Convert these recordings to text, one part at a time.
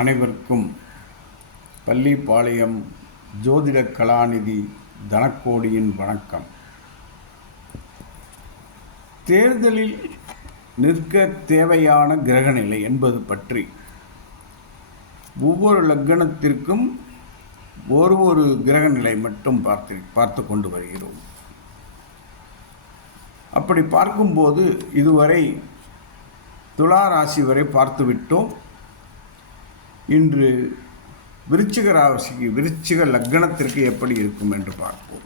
அனைவருக்கும் பள்ளிப்பாளையம் ஜோதிட கலாநிதி தனக்கோடியின் வணக்கம். தேர்தலில் நிற்க தேவையான கிரகநிலை என்பது பற்றி ஒவ்வொரு லக்னத்திற்கும் ஒரு ஒரு கிரகநிலை மட்டும் பார்த்து பார்த்து கொண்டு வருகிறோம். அப்படி பார்க்கும்போது இதுவரை துலா ராசி வரை பார்த்துவிட்டோம். இன்று விருச்சிக ராசிக்கு விருச்சிக லக்கணத்திற்கு எப்படி இருக்கும் என்று பார்ப்போம்.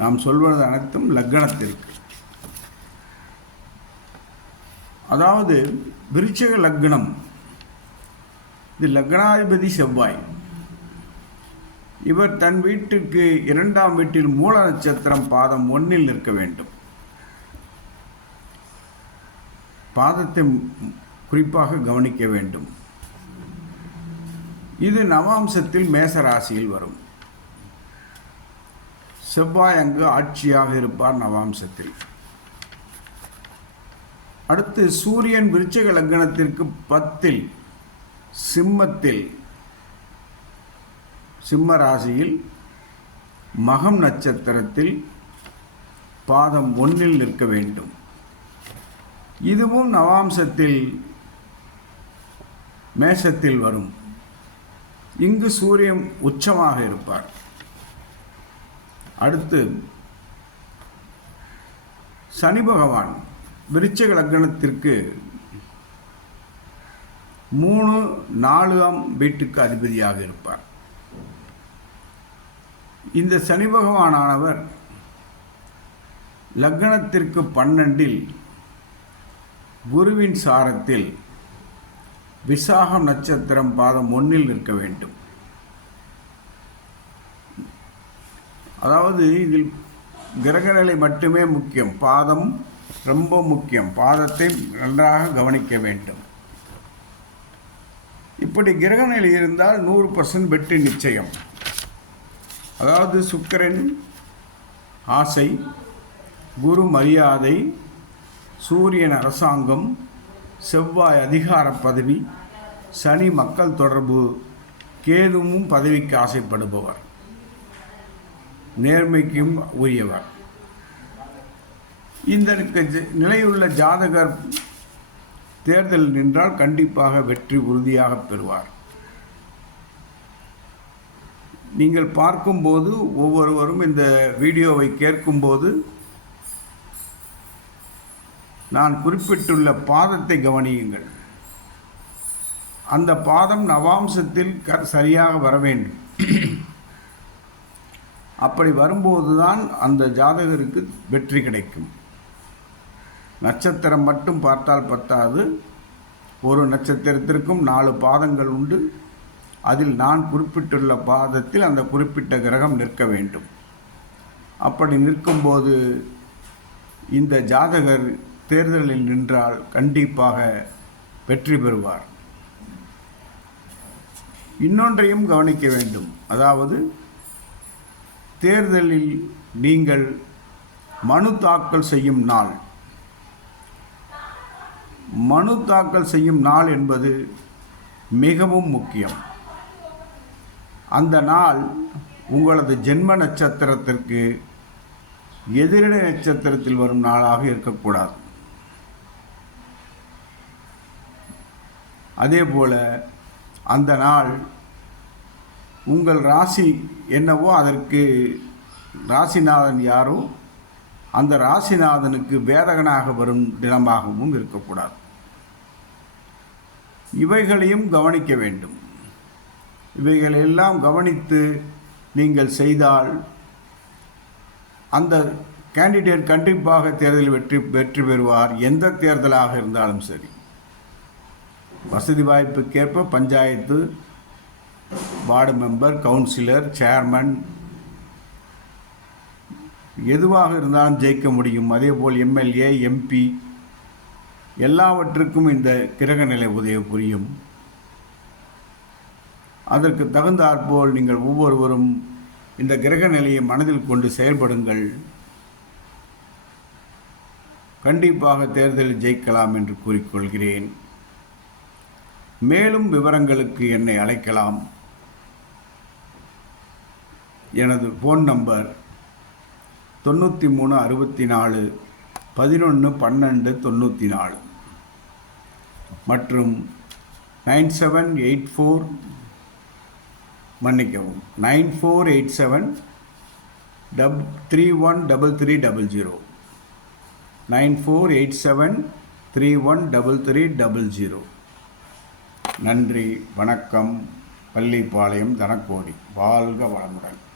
நாம் சொல்வது அனைத்தும் லக்கணத்திற்கு அதாவது விருச்சிக லக்னம் இது லக்னாதிபதி செவ்வாய். இவர் தன் வீட்டுக்கு இரண்டாம் வீட்டில் மூல நட்சத்திரம் பாதம் ஒன்றில் நிற்க வேண்டும். பாதத்தை குறிப்பாக கவனிக்க வேண்டும். இது நவாம்சத்தில் மேச ராசியில் வரும். செவ்வாய் அங்கு ஆட்சியாக இருப்பார் நவாம்சத்தில். அடுத்து சூரியன் விருச்சக லக்னத்திற்கு பத்தில் சிம்மத்தில் சிம்ம ராசியில் மகம் நட்சத்திரத்தில் பாதம் ஒன்றில் நிற்க வேண்டும். இதுவும் நவாம்சத்தில் மேஷத்தில் வரும். இங்கு சூரியன் உச்சமாக இருப்பார். அடுத்து சனி பகவான் விருச்சிக லக்னத்திற்கு மூணு நாலாம் வீட்டுக்கு அதிபதியாக இருப்பார். இந்த சனி பகவானானவர் லக்னத்திற்கு பன்னெண்டில் குருவின் சாரத்தில் விசாகம் நட்சத்திரம் பாதம் ஒன்றில் நிற்க வேண்டும். அதாவது இதில் கிரகநிலை மட்டுமே முக்கியம். பாதம் ரொம்ப முக்கியம். பாதத்தை நன்றாக கவனிக்க வேண்டும். இப்படி கிரகநிலை இருந்தால் நூறு பர்சன்ட் வெற்றி நிச்சயம். அதாவது சுக்கிரன் ஆசை குரு மரியாதை சூரியன் அரசாங்கம் செவ்வாய் அதிகார பதவி சனி மக்கள் தொடர்பு கேதுவும் பதவிக்கு ஆசைப்படுபவர். நேர்மைக்கும் உரியவர். இந்த நிலையுள்ள ஜாதகர் தேர்தல் நின்றால் கண்டிப்பாக வெற்றி உறுதியாக பெறுவார். நீங்கள் பார்க்கும்போது ஒவ்வொருவரும் இந்த வீடியோவை கேட்கும்போது நான் குறிப்பிட்டுள்ள பாதத்தை கவனியுங்கள். அந்த பாதம் நவாம்சத்தில் க சரியாக வர வேண்டும். அப்படி வரும்போதுதான் அந்த ஜாதகருக்கு வெற்றி கிடைக்கும். நட்சத்திரம் மட்டும் பார்த்தால் பத்தாது. ஒரு நட்சத்திரத்திற்கும் நாலு பாதங்கள் உண்டு. அதில் நான் குறிப்பிட்டுள்ள பாதத்தில் அந்த குறிப்பிட்ட கிரகம் நிற்க வேண்டும். அப்படி நிற்கும்போது இந்த ஜாதகர் தேர்தலில் நின்றால் கண்டிப்பாக வெற்றி பெறுவார். இன்னொன்றையும் கவனிக்க வேண்டும். அதாவது தேர்தலில் நீங்கள் மனு தாக்கல் செய்யும் நாள். மனு தாக்கல் செய்யும் நாள் என்பது மிகவும் முக்கியம். அந்த நாள் உங்களது ஜென்ம நட்சத்திரத்திற்கு எதிரிட நட்சத்திரத்தில் வரும் நாளாக இருக்கக்கூடாது. அதே போல் அந்த நாள் உங்கள் ராசி என்னவோ அதற்கு ராசிநாதன் யாரோ அந்த ராசிநாதனுக்கு வேதகனாக வரும் தினமாகவும் இருக்கக்கூடாது. இவைகளையும் கவனிக்க வேண்டும். இவைகளெல்லாம் கவனித்து நீங்கள் செய்தால் அந்த கேண்டிடேட் கண்டிப்பாக தேர்தலில் வெற்றி வெற்றி பெறுவார். எந்த தேர்தலாக இருந்தாலும் சரி. வசதி வாய்ப்புக்கேற்ப panchayat ward member councillor chairman எதுவாக இருந்தாலும் ஜெயிக்க முடியும். அதேபோல் எம்எல்ஏ எம்பி எல்லாவற்றுக்கும் இந்த கிரக நிலை உதவி புரியும் அதற்கு தகுந்தாற்போல் நீங்கள் ஒவ்வொருவரும் இந்த கிரக நிலையை மனதில் கொண்டு செயல்படுங்கள். கண்டிப்பாக தேர்தலில் ஜெயிக்கலாம் என்று கூறிக்கொள்கிறேன். மேலும் விவரங்களுக்கு என்னை அழைக்கலாம். எனது ஃபோன் நம்பர் தொண்ணூற்றி மூணு அறுபத்தி நாலு பதினொன்று பன்னெண்டு தொண்ணூற்றி நாலு மற்றும் நைன் செவன் எயிட் ஃபோர் மன்னிக்கவும் nine four eight seven double three one double three double zero nine four eight seven three one double three double zero நன்றி வணக்கம் பள்ளிப்பாளையம் தனக்கோடி. வாழ்க வளமுடன்.